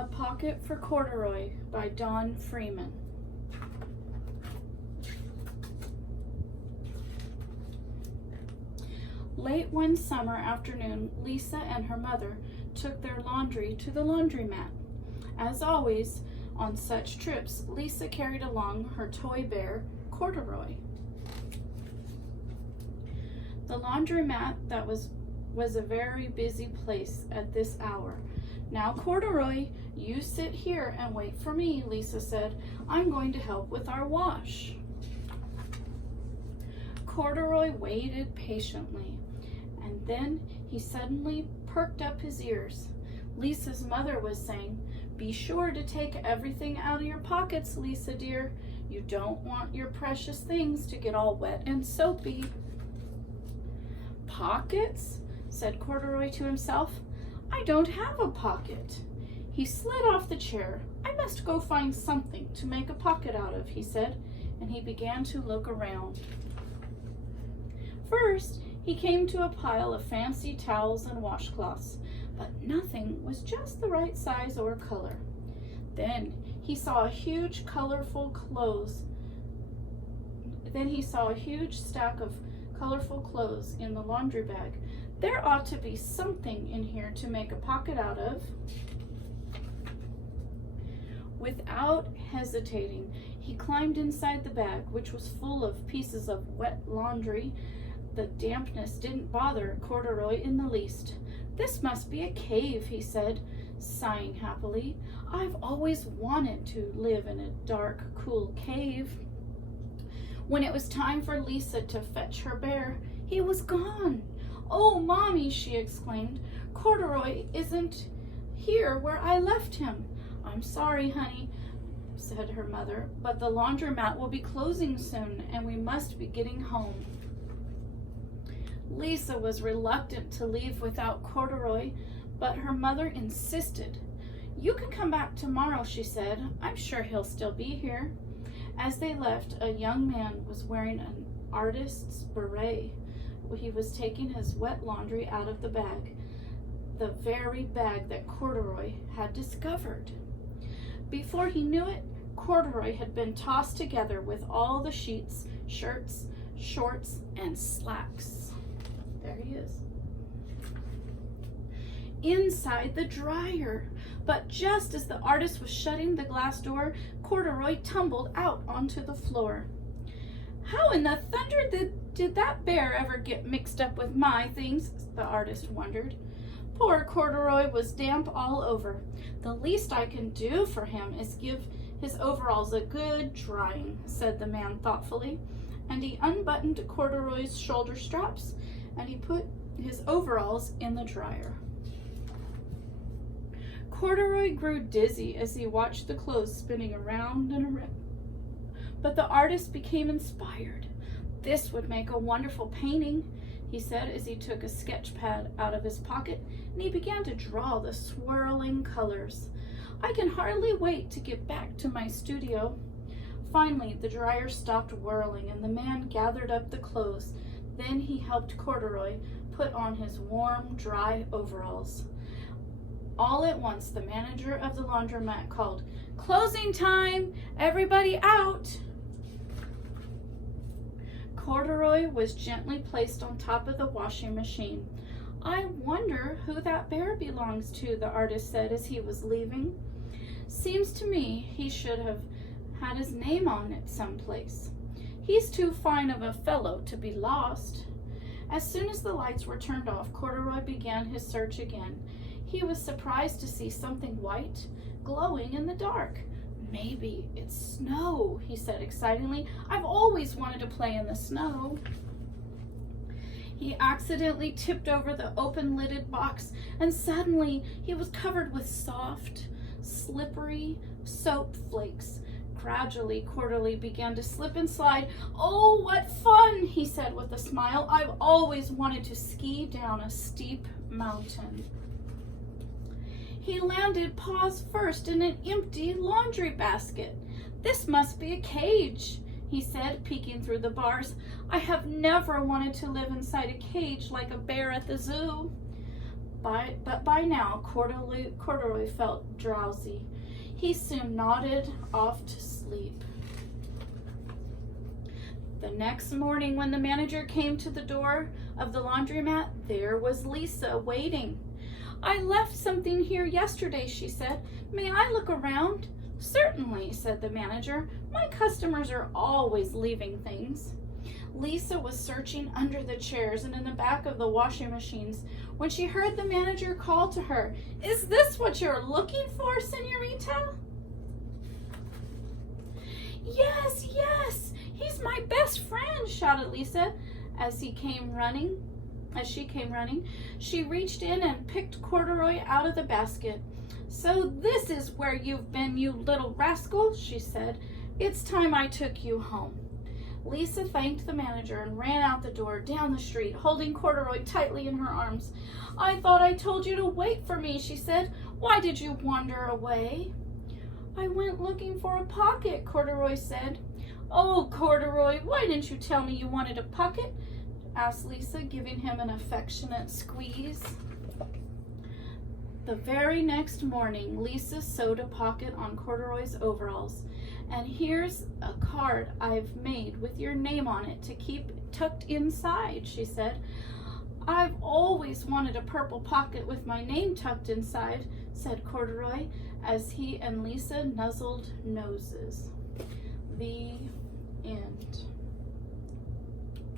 A Pocket for Corduroy by Don Freeman. Late one summer afternoon, Lisa and her mother took their laundry to the laundromat. As always, on such trips, Lisa carried along her toy bear, Corduroy. The laundromat was a very busy place at this hour. "Now, Corduroy, you sit here and wait for me," Lisa said. "I'm going to help with our wash." Corduroy waited patiently, and then he suddenly perked up his ears. Lisa's mother was saying, "Be sure to take everything out of your pockets, Lisa dear. You don't want your precious things to get all wet and soapy." "Pockets?" said Corduroy to himself. "I don't have a pocket." He slid off the chair. "I must go find something to make a pocket out of," he said, and he began to look around. First, he came to a pile of fancy towels and washcloths, but nothing was just the right size or color. Then he saw a huge stack of colorful clothes in the laundry bag. "There ought to be something in here to make a pocket out of." Without hesitating, he climbed inside the bag, which was full of pieces of wet laundry. The dampness didn't bother Corduroy in the least. "This must be a cave," he said, sighing happily. "I've always wanted to live in a dark, cool cave." When it was time for Lisa to fetch her bear, he was gone. "Oh, Mommy," she exclaimed, "Corduroy isn't here where I left him." "I'm sorry, honey," said her mother, "but the laundromat will be closing soon, and we must be getting home." Lisa was reluctant to leave without Corduroy, but her mother insisted. "You can come back tomorrow," she said. "I'm sure he'll still be here." As they left, a young man was wearing an artist's beret. He was taking his wet laundry out of the bag, the very bag that Corduroy had discovered. Before he knew it, Corduroy had been tossed together with all the sheets, shirts, shorts, and slacks. There he is. Inside the dryer. But just as the artist was shutting the glass door, Corduroy tumbled out onto the floor. "How in the thunder did that bear ever get mixed up with my things?" the artist wondered. Poor Corduroy was damp all over. "The least I can do for him is give his overalls a good drying," said the man thoughtfully, and he unbuttoned Corduroy's shoulder straps and he put his overalls in the dryer. Corduroy grew dizzy as he watched the clothes spinning around and around, but the artist became inspired. "This would make a wonderful painting," he said as he took a sketch pad out of his pocket and he began to draw the swirling colors. "I can hardly wait to get back to my studio." Finally, the dryer stopped whirling and the man gathered up the clothes. Then he helped Corduroy put on his warm, dry overalls. All at once, the manager of the laundromat called, "Closing time! Everybody out!" Corduroy was gently placed on top of the washing machine. "I wonder who that bear belongs to," the artist said as he was leaving. "Seems to me he should have had his name on it someplace. He's too fine of a fellow to be lost." As soon as the lights were turned off, Corduroy began his search again. He was surprised to see something white glowing in the dark. "Maybe it's snow," he said excitedly. "I've always wanted to play in the snow." He accidentally tipped over the open-lidded box, and suddenly he was covered with soft, slippery soap flakes. Gradually, Corduroy began to slip and slide. "Oh, what fun!" he said with a smile. "I've always wanted to ski down a steep mountain." He landed paws first in an empty laundry basket. "This must be a cage," he said, peeking through the bars. "I have never wanted to live inside a cage like a bear at the zoo." but by now Corduroy felt drowsy. He soon nodded off to sleep. The next morning, when the manager came to the door of the laundromat, there was Lisa waiting. "I left something here yesterday," she said. "May I look around?" "Certainly," said the manager. "My customers are always leaving things." Lisa was searching under the chairs and in the back of the washing machines when she heard the manager call to her. "Is this what you're looking for, Senorita?" "Yes, yes, he's my best friend," shouted Lisa as she came running. She reached in and picked Corduroy out of the basket. "So this is where you've been, you little rascal," she said. "It's time I took you home." Lisa thanked the manager and ran out the door, down the street, holding Corduroy tightly in her arms. "I thought I told you to wait for me," she said. "Why did you wander away?" "I went looking for a pocket," Corduroy said. "Oh, Corduroy, why didn't you tell me you wanted a pocket?" asked Lisa, giving him an affectionate squeeze. The very next morning, Lisa sewed a pocket on Corduroy's overalls. "And here's a card I've made with your name on it to keep tucked inside," she said. "I've always wanted a purple pocket with my name tucked inside," said Corduroy, as he and Lisa nuzzled noses. The end.